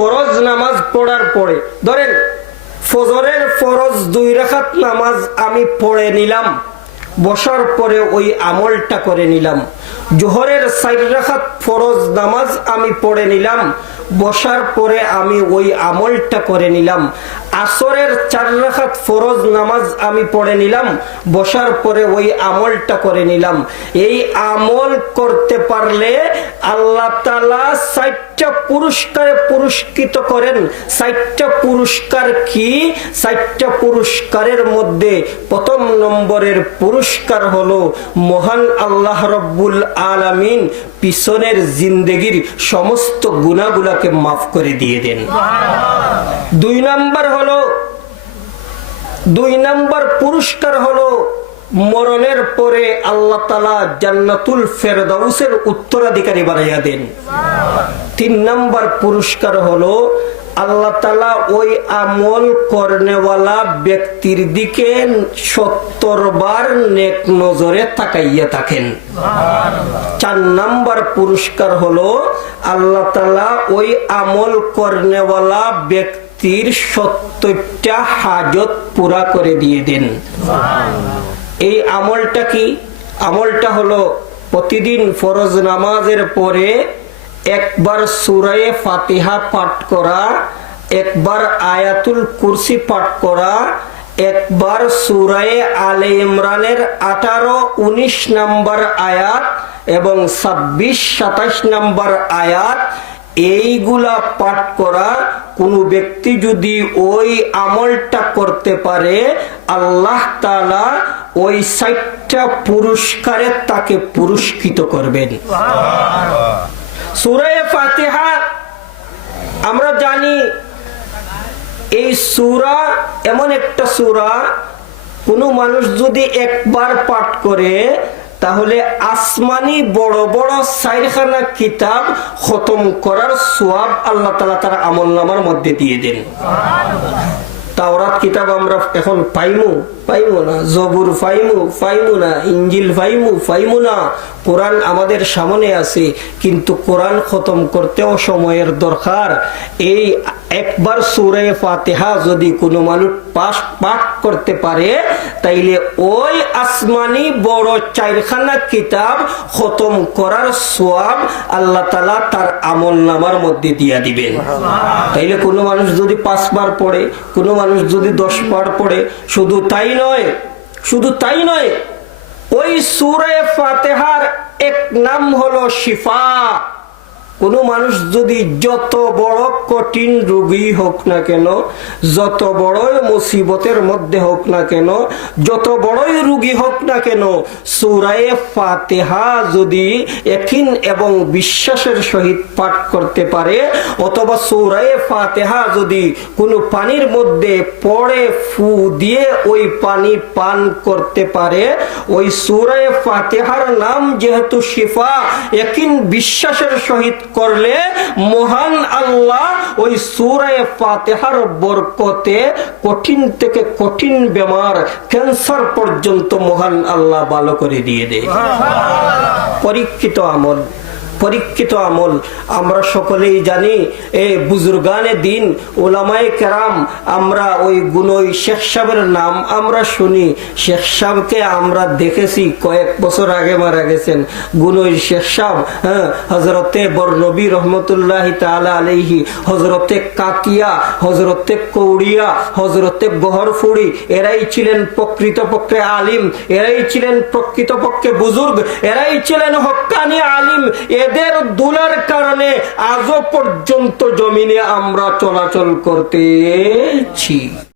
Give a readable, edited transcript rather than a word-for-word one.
ফরজ নামাজ পড়ার পরে, ধরেন ফজরের ফরজ 2 রাকাত নামাজ আমি পড়ে নিলাম, বসার পরে ওই আমলটা করে নিলাম। জোহরের 4 রাকাত ফরজ নামাজ আমি পড়ে নিলাম, বসার পরে আমি ওই আমলটা করে নিলাম। আসরের 4 রাকাত ফরজ নামাজ আমি পড়ে নিলাম, বসার পরে ওই আমলটা করে নিলাম। এই আমল করতে পারলে আল্লাহ তাআলা 4টা পুরস্কারে পুরস্কৃত করেন। 4টা পুরস্কার কি? 4টা পুরস্কারের মধ্যে প্রথম নম্বরের পুরস্কার হলো মহান আল্লাহ রব্বুল আলামিন পিছনের জিন্দেগির সমস্ত গুনাহগুলোকে মাফ করে দিয়ে দেন। 2 নম্বর পুরস্কার হলো মরণের পরে আল্লাহ তাআলা জান্নাতুল ফেরদাউসের উত্তরাধিকারী বানাইয়া দেন। 3 নম্বর পুরস্কার হলো আল্লাহ তাআলা ওই আমল করনেওয়ালা ব্যক্তির দিকে 70 বার নেক নজরে তাকাইয়া থাকেন। 4 নম্বর পুরস্কার হলো আল্লাহ তাআলা ওই আমল করনেওয়ালা ব্যক্তির 70টা হাজত পুরা করে দিয়ে দেন। এই আমলটা কি? আমলটা হলো প্রতিদিন ফরজ নামাজের পরে একবার সূরা ফাতিহা পাঠ করা, একবার আয়াতুল কুরসি পাঠ করা, একবার সূরা আলে ইমরানের 18, 19 নম্বর আয়াত এবং 26, 27 নম্বর আয়াত এইগুলা পাঠ করা। কোন ব্যক্তি যদি ওই আমলটা করতে পারে আল্লাহ তাআলা ওই 4টা পুরস্কারে তাকে পুরস্কৃত করবেন। সূরা ফাতিহা আমরা জানি এই সূরা এমন একটা সূরা, কোন মানুষ যদি একবার পাঠ করে তাহলে আসমানি বড় বড় 4খানা কিতাব খতম করার সওয়াব আল্লাহ তাআলা তার আমলনামার মধ্যে দিয়ে দেন। তাওরাত কিতাব আমরা এখন পাইমু না, জবুর পাইমু না, ইনজিল পাইমু না। কোরআন আমাদের সামনে আছে, কিন্তু কোরআন খতম করতেও সময়ের দরকার। এই একবার সূরা ফাতিহা যদি কোনো মানুষ পাঠ করতে পারে তাইলে ওই আসমানি বড় 4খানা কিতাব খতম করার সওয়াব আল্লাহ তাআলা তার আমলনামার মধ্যে দিয়া দিবেন। তাইলে কোনো মানুষ যদি 5 বার পড়ে, কোনো মানুষ যদি 10 বার পড়ে, শুধু তাই নয়, ওই সূরা ফাতিহার এক নাম হলো শিফা। কোন মানুষ যদি যত বড় কঠিন রোগী হোক না কেন, যত বড়ই মুসিবতের মধ্যে হোক না কেন, যত বড়ই রোগী হোক না কেন, সূরা ফাতিহা যদি ইয়াকিন এবং বিশ্বাসের সহিত পাঠ করতে পারে, অথবা সূরা ফাতিহা যদি কোনো পানির মধ্যে পড়ে ফু দিয়ে ওই পানি পান করতে পারে, ওই সূরা ফাতিহার নাম যেহেতু শিফা, ইয়াকিন বিশ্বাসের সহিত করলে মহান আল্লাহ ওই সূরা ফাতিহার বরকতে কঠিন থেকে কঠিন বেমার, ক্যান্সার পর্যন্ত মহান আল্লাহ ভালো করে দিয়ে দেয়। পরীক্ষিত আমল আমরা সকলেই জানি। এই বুজুর্গানে দিন, উলামায়ে কেরাম, আমরা ওই গুণই শেখ সাহেবের নাম আমরা শুনি। শেখ সাহেবকে আমরা দেখেছি, কয়েক বছর আগে মারা গেছেন গুণই শেখ সাহেব। হযরতে বরনবী রহমতুল্লাহি তাআলা আলাইহি, হযরতে কাকিয়া, হযরতে কৌড়িয়া, হযরতে গহরফুড়ি, এরাই ছিলেন প্রকৃতপক্ষে আলিম, এরাই ছিলেন প্রকৃতপক্ষে বুজুর্গ, এরাই ছিলেন হক্কানি আলিম। এদের দুলার কারণে আজও পর্যন্ত জমিনে আমরা চলাচল করতেছি।